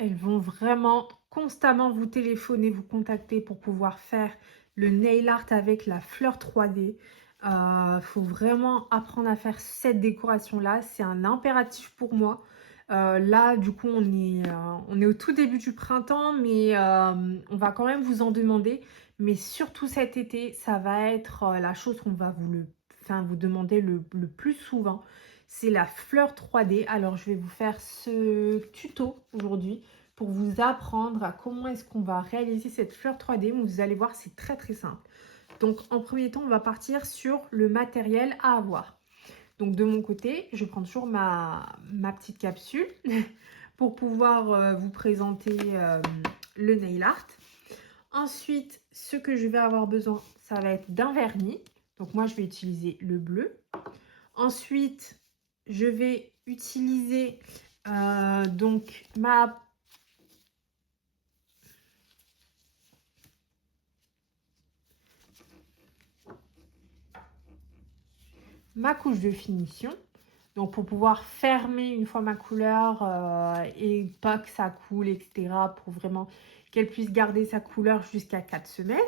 elles vont vraiment constamment vous téléphoner, vous contacter pour pouvoir faire le nail art avec la fleur 3D. Faut vraiment apprendre à faire cette décoration-là. C'est un impératif pour moi. Là, du coup, on est au tout début du printemps, mais on va quand même vous en demander. Mais surtout cet été, ça va être la chose qu'on va vous demander le plus souvent. C'est la fleur 3D. Alors, je vais vous faire ce tuto aujourd'hui pour vous apprendre à comment est-ce qu'on va réaliser cette fleur 3D. Vous allez voir, c'est très très simple. Donc, en premier temps, on va partir sur le matériel à avoir. Donc, de mon côté, je prends toujours ma petite capsule pour pouvoir vous présenter le nail art. Ensuite, ce que je vais avoir besoin, ça va être d'un vernis. Donc, moi, je vais utiliser le bleu. Ensuite, je vais utiliser donc ma couche de finition. Donc pour pouvoir fermer une fois ma couleur et pas que ça coule, etc. Pour vraiment qu'elle puisse garder sa couleur jusqu'à 4 semaines.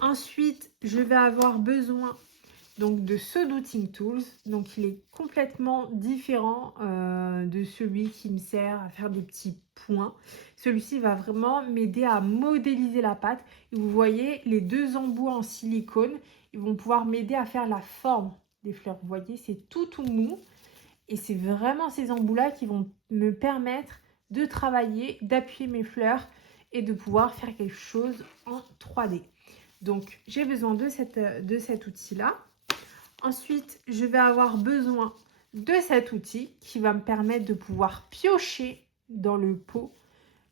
Ensuite, je vais avoir besoin donc de ce Dotting Tools. Donc il est complètement différent de celui qui me sert à faire des petits points. Celui-ci va vraiment m'aider à modéliser la pâte. Et vous voyez, les deux embouts en silicone, ils vont pouvoir m'aider à faire la forme des fleurs. Vous voyez, c'est tout mou. Et c'est vraiment ces embouts-là qui vont me permettre de travailler, d'appuyer mes fleurs et de pouvoir faire quelque chose en 3D. Donc, j'ai besoin de cet outil-là. Ensuite, je vais avoir besoin de cet outil qui va me permettre de pouvoir piocher dans le pot.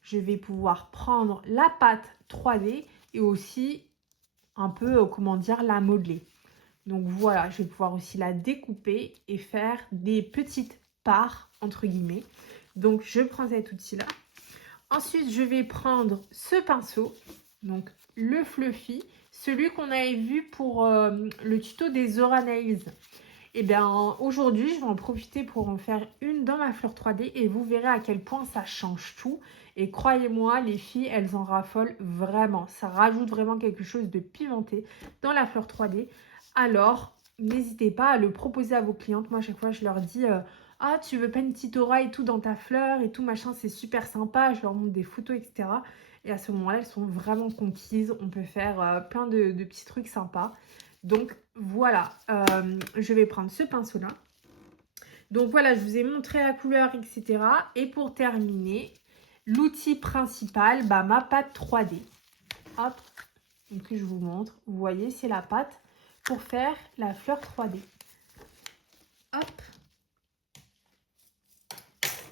Je vais pouvoir prendre la pâte 3D et aussi un peu, comment dire, la modeler. Donc voilà, je vais pouvoir aussi la découper et faire des petites parts, entre guillemets. Donc je prends cet outil-là. Ensuite, je vais prendre ce pinceau, donc le Fluffy, celui qu'on avait vu pour le tuto des Aura Nails. Et bien aujourd'hui, je vais en profiter pour en faire une dans ma fleur 3D et vous verrez à quel point ça change tout. Et croyez-moi, les filles, elles en raffolent vraiment. Ça rajoute vraiment quelque chose de pimenté dans la fleur 3D. Alors, n'hésitez pas à le proposer à vos clientes. Moi, à chaque fois, je leur dis ah, tu veux pas une petite aura et tout dans ta fleur et tout, machin, c'est super sympa. Je leur montre des photos, etc. Et à ce moment-là, elles sont vraiment conquises. On peut faire plein de petits trucs sympas. Donc, voilà. Je vais prendre ce pinceau-là. Donc, voilà, je vous ai montré la couleur, etc. Et pour terminer, l'outil principal, ma pâte 3D. Hop, donc je vous montre. Vous voyez, c'est la pâte pour faire la fleur 3D. Hop.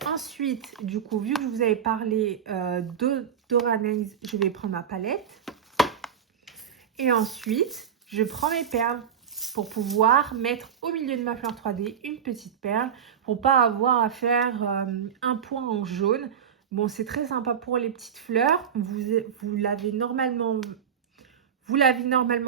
Ensuite, du coup, vu que je vous avais parlé d'Aura Nails, je vais prendre ma palette. Et ensuite, je prends mes perles pour pouvoir mettre au milieu de ma fleur 3D une petite perle pour pas avoir à faire un point en jaune. Bon, c'est très sympa pour les petites fleurs. Vous l'avez normalement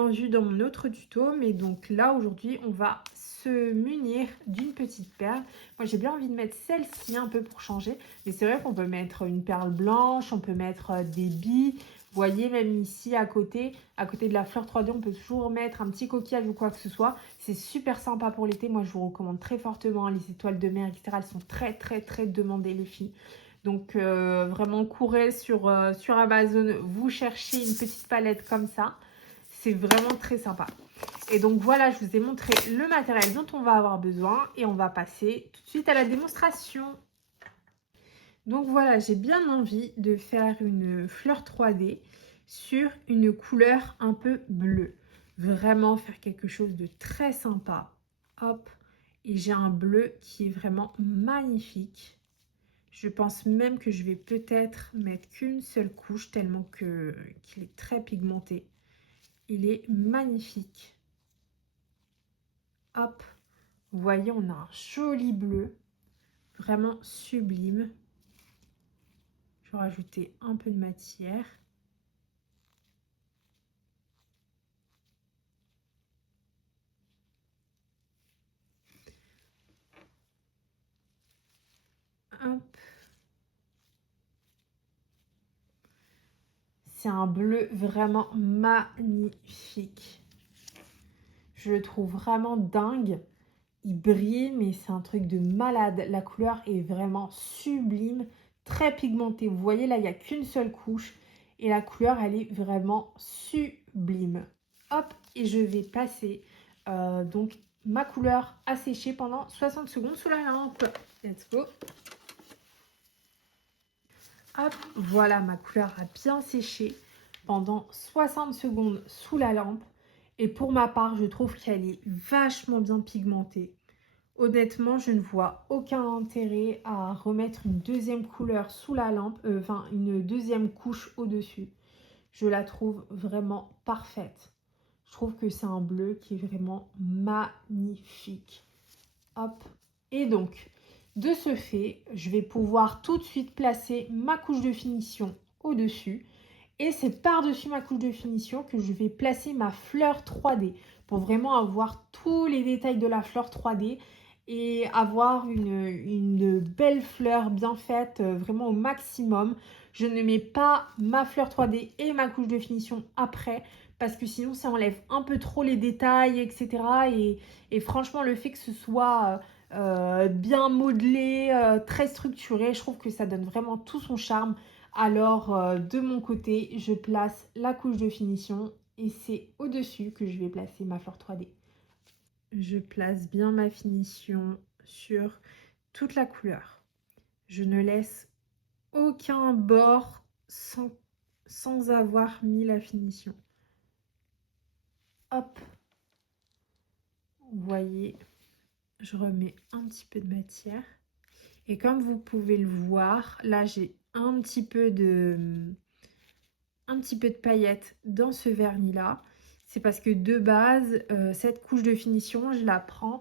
vu dans mon autre tuto, mais donc là aujourd'hui on va se munir d'une petite perle. Moi j'ai bien envie de mettre celle-ci un peu pour changer, mais c'est vrai qu'on peut mettre une perle blanche, on peut mettre des billes. Vous voyez, même ici à côté de la fleur 3D, on peut toujours mettre un petit coquillage ou quoi que ce soit. C'est super sympa pour l'été. Moi je vous recommande très fortement les étoiles de mer, etc. Elles sont très demandées les filles. Donc vraiment courez sur Amazon, vous cherchez une petite palette comme ça. C'est vraiment très sympa. Et donc voilà, je vous ai montré le matériel dont on va avoir besoin et on va passer tout de suite à la démonstration. Donc voilà, j'ai bien envie de faire une fleur 3D sur une couleur un peu bleue. Vraiment faire quelque chose de très sympa. Hop, et j'ai un bleu qui est vraiment magnifique. Je pense même que je vais peut-être mettre qu'une seule couche tellement qu'il est très pigmenté. Il est magnifique. Hop, vous voyez, on a un joli bleu, vraiment sublime. Je vais rajouter un peu de matière. Hop. C'est un bleu vraiment magnifique. Je le trouve vraiment dingue. Il brille, mais c'est un truc de malade. La couleur est vraiment sublime, très pigmentée. Vous voyez, là, il n'y a qu'une seule couche. Et la couleur, elle est vraiment sublime. Hop, et je vais passer donc ma couleur à sécher pendant 60 secondes sous la lampe. Let's go. Hop, voilà, ma couleur a bien séché pendant 60 secondes sous la lampe. Et pour ma part, je trouve qu'elle est vachement bien pigmentée. Honnêtement, je ne vois aucun intérêt à remettre une deuxième couleur sous la lampe, enfin une deuxième couche au-dessus. Je la trouve vraiment parfaite. Je trouve que c'est un bleu qui est vraiment magnifique. Hop. Et donc, de ce fait, je vais pouvoir tout de suite placer ma couche de finition au-dessus. Et c'est par-dessus ma couche de finition que je vais placer ma fleur 3D pour vraiment avoir tous les détails de la fleur 3D et avoir une belle fleur bien faite, vraiment au maximum. Je ne mets pas ma fleur 3D et ma couche de finition après parce que sinon ça enlève un peu trop les détails, etc. Et franchement, le fait que ce soit bien modelé, très structuré, je trouve que ça donne vraiment tout son charme. Alors, de mon côté, je place la couche de finition et c'est au-dessus que je vais placer ma fleur 3D. Je place bien ma finition sur toute la couleur. Je ne laisse aucun bord sans avoir mis la finition. Hop, vous voyez, je remets un petit peu de matière. Et comme vous pouvez le voir, là j'ai un petit peu de paillettes dans ce vernis là. C'est parce que de base, cette couche de finition, je la prends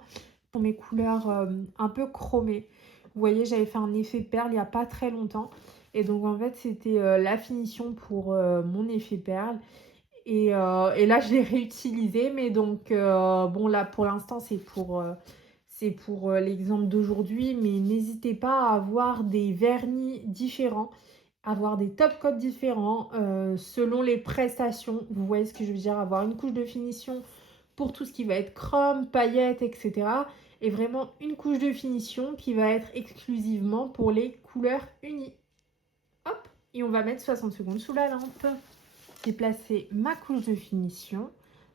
pour mes couleurs un peu chromées. Vous voyez, j'avais fait un effet perle il n'y a pas très longtemps. Et donc en fait, c'était la finition pour mon effet perle. Et là, je l'ai réutilisé. Mais donc, bon, là, pour l'instant, c'est pour l'exemple d'aujourd'hui. Mais n'hésitez pas à avoir des vernis différents, avoir des top coats différents selon les prestations. Vous voyez ce que je veux dire? Avoir une couche de finition pour tout ce qui va être chrome, paillettes, etc. Et vraiment une couche de finition qui va être exclusivement pour les couleurs unies. Hop, et on va mettre 60 secondes sous la lampe. J'ai placé ma couche de finition.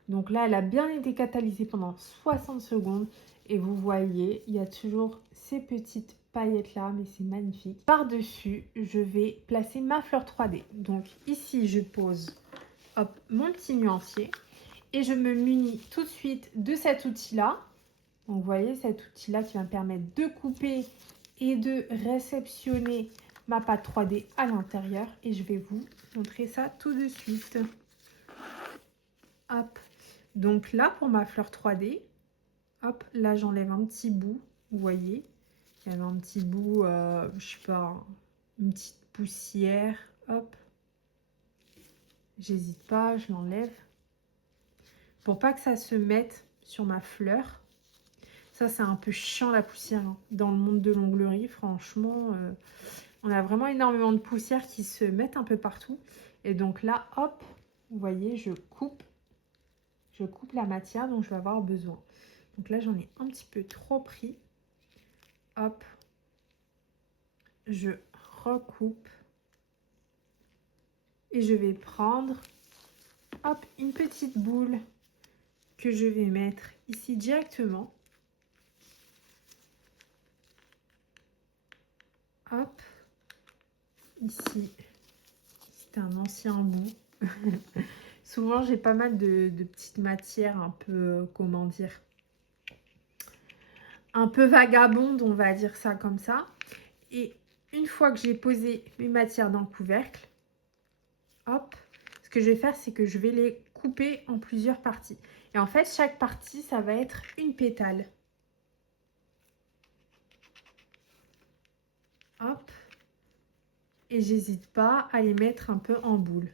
Donc là, elle a bien été catalysée pendant 60 secondes. Et vous voyez, il y a toujours ces petites paillettes là, mais c'est magnifique. Par-dessus, je vais placer ma fleur 3D. Donc ici, je pose hop, mon petit nuancier. Et je me munis tout de suite de cet outil-là. Donc vous voyez, cet outil-là qui va me permettre de couper et de réceptionner ma pâte 3D à l'intérieur. Et je vais vous montrer ça tout de suite. Hop. Donc là, pour ma fleur 3D, hop, là j'enlève un petit bout. Vous voyez, il y avait un petit bout, je sais pas, une petite poussière. Hop. J'hésite pas, je l'enlève. Pour pas que ça se mette sur ma fleur. Ça, c'est un peu chiant la poussière hein. Dans le monde de l'onglerie, franchement, on a vraiment énormément de poussière qui se mettent un peu partout. Et donc là, hop, vous voyez, je coupe la matière dont je vais avoir besoin. Donc là, j'en ai un petit peu trop pris. Hop, je recoupe. Et je vais prendre, hop, une petite boule que je vais mettre ici directement. Hop, ici, c'est un ancien bout. Souvent, j'ai pas mal de petites matières un peu, comment dire, un peu vagabondes, on va dire ça comme ça. Et une fois que j'ai posé mes matières dans le couvercle, hop, ce que je vais faire, c'est que je vais les couper en plusieurs parties. Et en fait, chaque partie, ça va être une pétale. Hop. Et j'hésite pas à les mettre un peu en boule.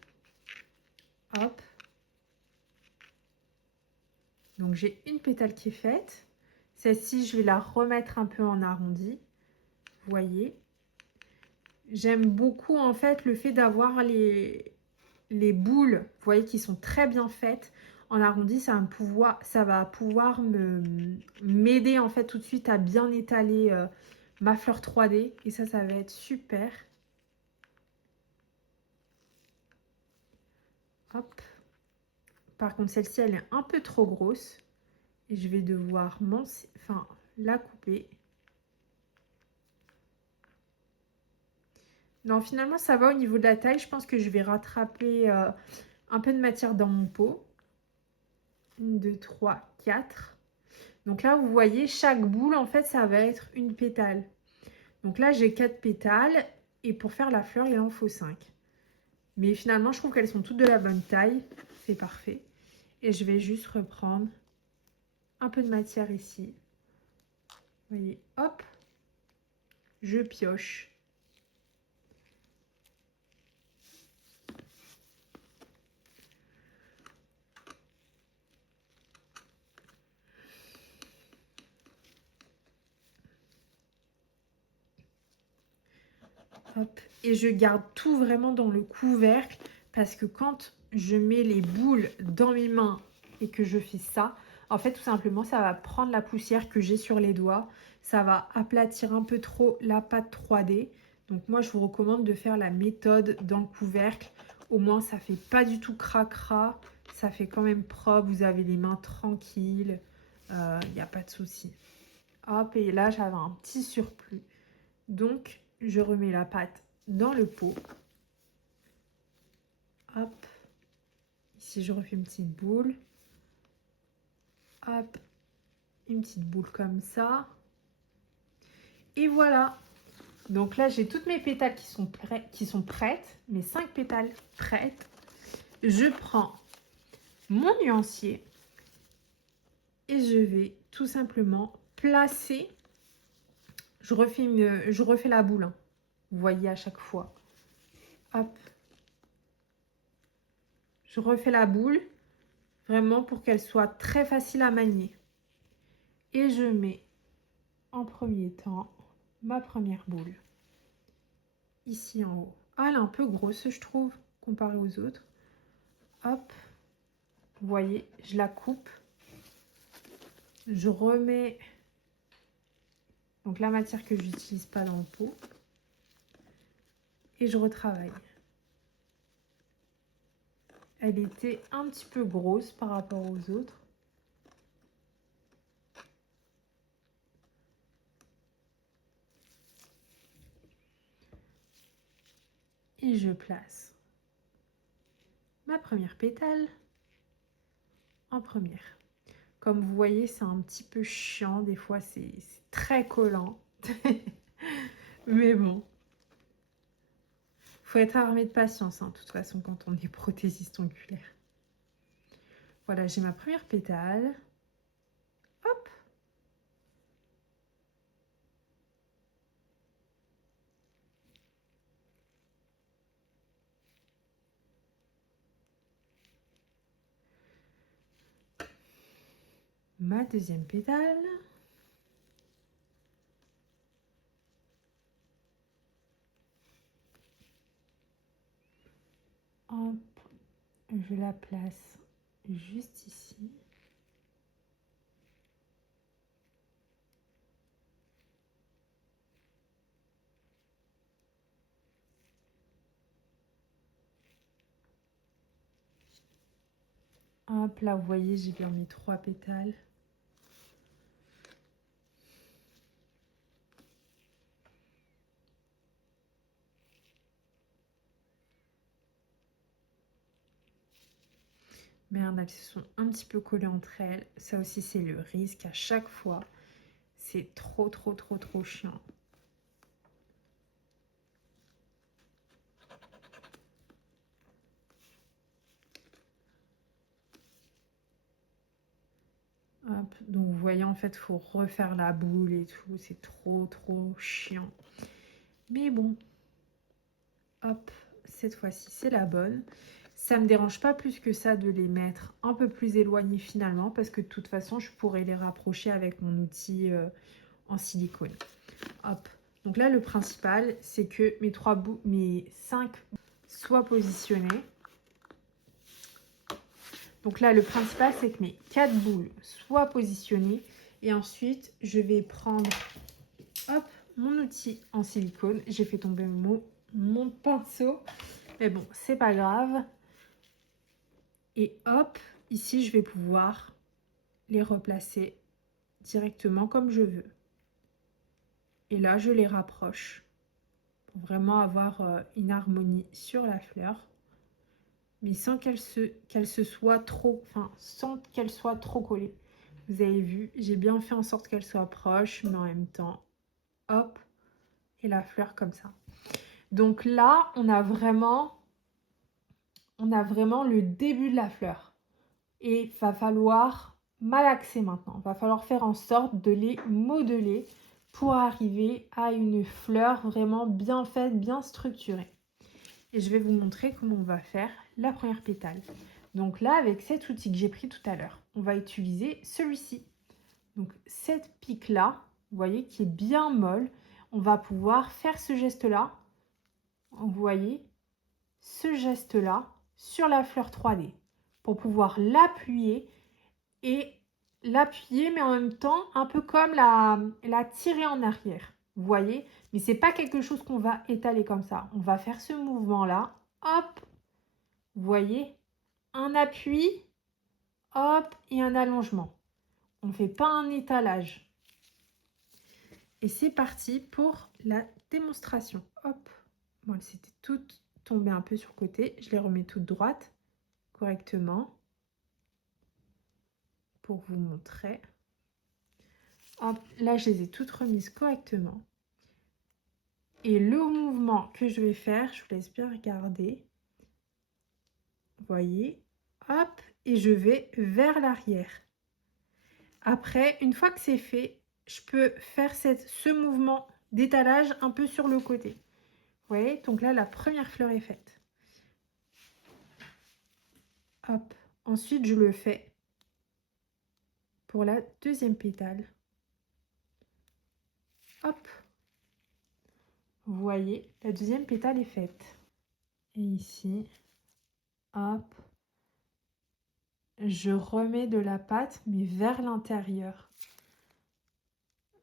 Hop. Donc j'ai une pétale qui est faite. Celle-ci, je vais la remettre un peu en arrondi. Vous voyez. J'aime beaucoup en fait le fait d'avoir les boules, vous voyez, qui sont très bien faites, en arrondi, ça va pouvoir m'aider en fait tout de suite à bien étaler ma fleur 3D. Et ça va être super. Hop. Par contre, celle-ci, elle est un peu trop grosse. Et je vais devoir la couper. Non, finalement, ça va au niveau de la taille. Je pense que je vais rattraper un peu de matière dans mon pot. 1, 2, 3, 4. Donc là, vous voyez, chaque boule, en fait, ça va être une pétale. Donc là, j'ai 4 pétales. Et pour faire la fleur, il en faut 5. Mais finalement, je trouve qu'elles sont toutes de la bonne taille. C'est parfait. Et je vais juste reprendre un peu de matière ici. Vous voyez, hop, je pioche. Hop, et je garde tout vraiment dans le couvercle parce que quand je mets les boules dans mes mains et que je fais ça, en fait tout simplement ça va prendre la poussière que j'ai sur les doigts, ça va aplatir un peu trop la pâte 3D. Donc moi je vous recommande de faire la méthode dans le couvercle, au moins ça fait pas du tout cracra, ça fait quand même propre, vous avez les mains tranquilles, il n'y a pas de souci. Hop, et là j'avais un petit surplus. Donc, je remets la pâte dans le pot. Hop. Ici, je refais une petite boule. Hop. Une petite boule comme ça. Et voilà. Donc là, j'ai toutes mes pétales qui sont prêtes. Mes 5 pétales prêtes. Je prends mon nuancier. Et je vais tout simplement placer. Je refais la boule. Hein. Vous voyez à chaque fois. Hop. Je refais la boule. Vraiment pour qu'elle soit très facile à manier. Et je mets en premier temps ma première boule. Ici en haut. Ah, elle est un peu grosse, je trouve, comparée aux autres. Hop. Vous voyez, je la coupe. Je remets donc la matière que j'utilise pas dans le pot. Et je retravaille. Elle était un petit peu grosse par rapport aux autres. Et je place ma première pétale en première. Comme vous voyez, c'est un petit peu chiant. Des fois, c'est très collant. Mais bon. Faut être armé de patience, hein, de toute façon, quand on est prothésiste ongulaire. Voilà, j'ai ma première pétale. Hop. Ma deuxième pétale. Hop. Je la place juste ici. Hop, là, vous voyez, j'ai bien mes 3 pétales. Merde, elles se sont un petit peu collées entre elles. Ça aussi, c'est le risque à chaque fois. C'est trop chiant. Hop, donc vous voyez, en fait, il faut refaire la boule et tout. C'est trop chiant. Mais bon. Hop, cette fois-ci, c'est la bonne. Ça ne me dérange pas plus que ça de les mettre un peu plus éloignés finalement, parce que de toute façon, je pourrais les rapprocher avec mon outil en silicone. Hop. Donc là, le principal, c'est que mes 5 soient positionnés. Donc là, le principal, c'est que mes 4 boules soient positionnées. Et ensuite, je vais prendre hop, mon outil en silicone. J'ai fait tomber mon pinceau. Mais bon, c'est pas grave. Et hop, ici, je vais pouvoir les replacer directement comme je veux. Et là, je les rapproche pour vraiment avoir une harmonie sur la fleur. Mais sans qu'elle se soit trop, enfin, sans qu'elle soit trop collée. Vous avez vu, j'ai bien fait en sorte qu'elle soit proche, mais en même temps, hop, et la fleur comme ça. Donc là, on a vraiment le début de la fleur. Et il va falloir malaxer maintenant. Il va falloir faire en sorte de les modeler pour arriver à une fleur vraiment bien faite, bien structurée. Et je vais vous montrer comment on va faire la première pétale. Donc là, avec cet outil que j'ai pris tout à l'heure, on va utiliser celui-ci. Donc cette pique-là, vous voyez, qui est bien molle, on va pouvoir faire ce geste-là. Vous voyez, ce geste-là sur la fleur 3D pour pouvoir l'appuyer mais en même temps un peu comme la tirer en arrière. Vous voyez, mais c'est pas quelque chose qu'on va étaler comme ça. On va faire ce mouvement-là, hop, vous voyez, un appui, hop, et un allongement. On ne fait pas un étalage. Et c'est parti pour la démonstration. Hop, bon, elles s'étaient toutes tombées un peu sur le côté. Je les remets toutes droites correctement pour vous montrer. Hop, là, je les ai toutes remises correctement. Et le mouvement que je vais faire, je vous laisse bien regarder. Vous voyez, hop, et je vais vers l'arrière. Après, une fois que c'est fait, je peux faire ce mouvement d'étalage un peu sur le côté. Vous voyez, donc là, la première fleur est faite. Hop, ensuite, je le fais pour la deuxième pétale. Hop, vous voyez, la deuxième pétale est faite. Et ici, hop, je remets de la pâte, mais vers l'intérieur.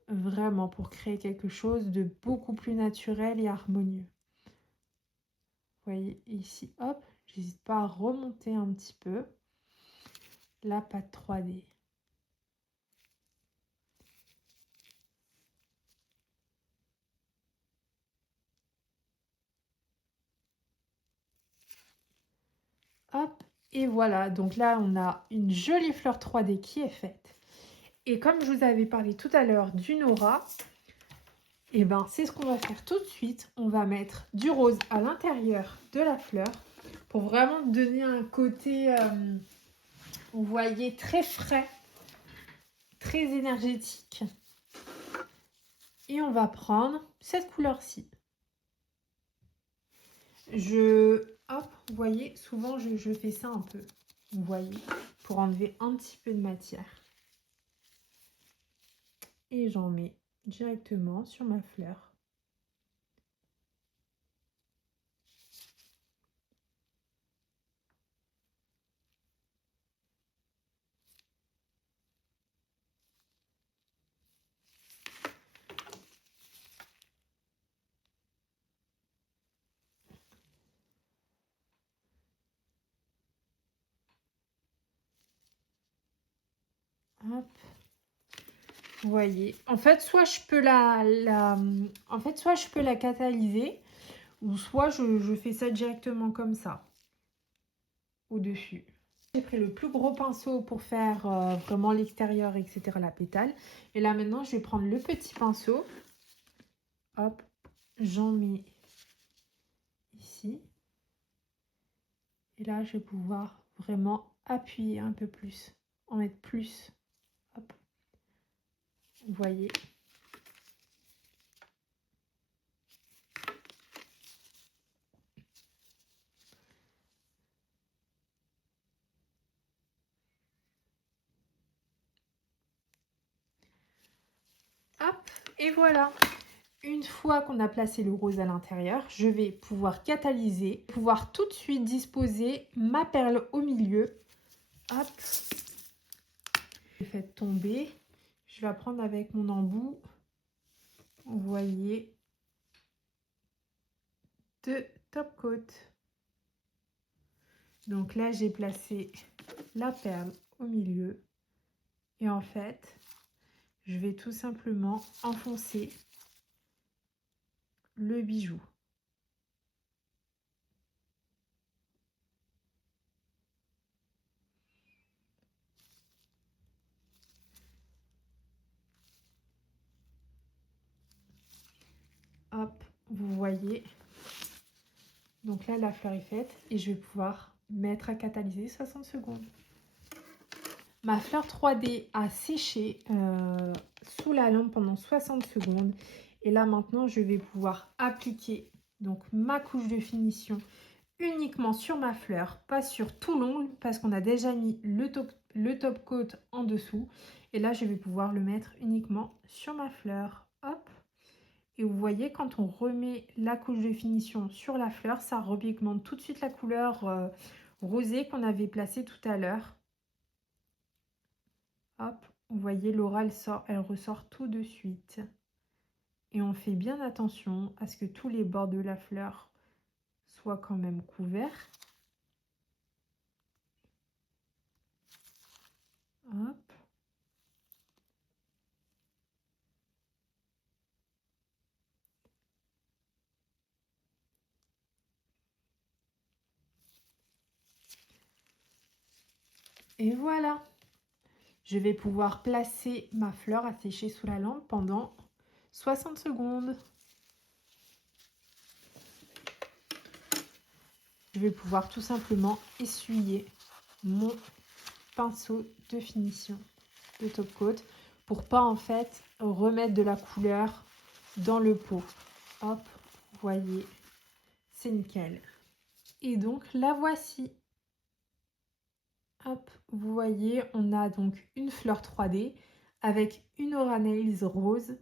Vraiment pour créer quelque chose de beaucoup plus naturel et harmonieux. Vous voyez ici, hop, j'hésite pas à remonter un petit peu la pâte 3D. Hop, et voilà, donc là on a une jolie fleur 3D qui est faite. Et comme je vous avais parlé tout à l'heure d'une aura, et ben c'est ce qu'on va faire tout de suite. On va mettre du rose à l'intérieur de la fleur pour vraiment donner un côté, vous voyez, très frais, très énergétique. Et on va prendre cette couleur-ci. Hop, vous voyez, souvent je fais ça un peu, vous voyez, pour enlever un petit peu de matière. Et j'en mets directement sur ma fleur. Hop. Vous voyez, en fait, soit je peux soit je peux la catalyser, ou soit je fais ça directement comme ça, au-dessus. J'ai pris le plus gros pinceau pour faire vraiment l'extérieur, etc., la pétale. Et là, maintenant, je vais prendre le petit pinceau. Hop, j'en mets ici. Et là, je vais pouvoir vraiment appuyer un peu plus, en mettre plus. Hop. Vous voyez. Hop, et voilà. Une fois qu'on a placé le rose à l'intérieur, je vais pouvoir catalyser, pouvoir tout de suite disposer ma perle au milieu. Hop, je vais faire tomber. Je vais la prendre avec mon embout. Vous voyez, de top coat. Donc là, j'ai placé la perle au milieu. Et en fait, je vais tout simplement enfoncer le bijou. Hop, vous voyez. Donc là, la fleur est faite et je vais pouvoir mettre à catalyser 60 secondes. Ma fleur 3D a séché sous la lampe pendant 60 secondes. Et là, maintenant, je vais pouvoir appliquer donc ma couche de finition uniquement sur ma fleur, pas sur tout l'ongle parce qu'on a déjà mis le top coat en dessous. Et là, je vais pouvoir le mettre uniquement sur ma fleur. Hop. Et vous voyez, quand on remet la couche de finition sur la fleur, ça repigmente tout de suite la couleur rosée qu'on avait placée tout à l'heure. Hop, vous voyez, l'aura, elle ressort tout de suite. Et on fait bien attention à ce que tous les bords de la fleur soient quand même couverts. Hop. Et voilà. Je vais pouvoir placer ma fleur à sécher sous la lampe pendant 60 secondes. Je vais pouvoir tout simplement essuyer mon pinceau de finition de top coat pour pas en fait remettre de la couleur dans le pot. Hop, vous voyez, c'est nickel. Et donc la voici. Hop, vous voyez, on a donc une fleur 3D avec une Aura Nails rose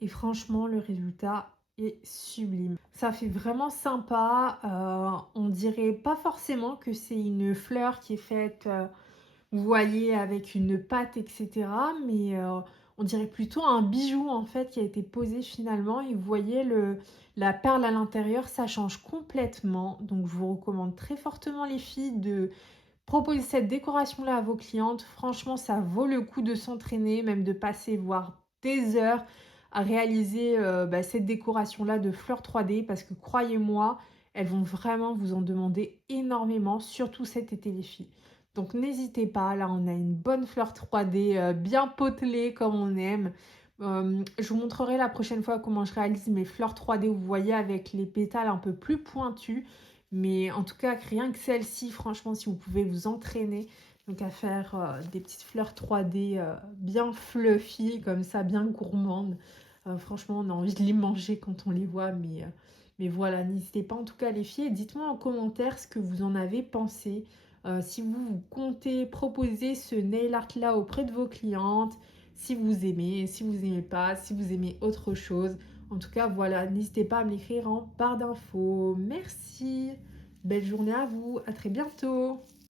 et franchement le résultat est sublime. Ça fait vraiment sympa, on dirait pas forcément que c'est une fleur qui est faite, vous voyez, avec une pâte, etc. Mais on dirait plutôt un bijou en fait qui a été posé finalement. Et vous voyez la perle à l'intérieur, ça change complètement. Donc je vous recommande très fortement les filles de proposer cette décoration-là à vos clientes. Franchement, ça vaut le coup de s'entraîner, même de passer voire des heures à réaliser cette décoration-là de fleurs 3D parce que croyez-moi, elles vont vraiment vous en demander énormément, surtout cet été les filles. Donc n'hésitez pas, là on a une bonne fleur 3D bien potelée comme on aime. Je vous montrerai la prochaine fois comment je réalise mes fleurs 3D, vous voyez, avec les pétales un peu plus pointus. Mais en tout cas, rien que celle-ci, franchement, si vous pouvez vous entraîner donc à faire des petites fleurs 3D bien fluffy, comme ça, bien gourmandes. Franchement, on a envie de les manger quand on les voit. Mais voilà, n'hésitez pas en tout cas les filles. Dites-moi en commentaire ce que vous en avez pensé. Si vous comptez proposer ce nail art là auprès de vos clientes, si vous aimez, si vous n'aimez pas, si vous aimez autre chose. En tout cas, voilà, n'hésitez pas à me l'écrire en barre d'infos. Merci, belle journée à vous, à très bientôt.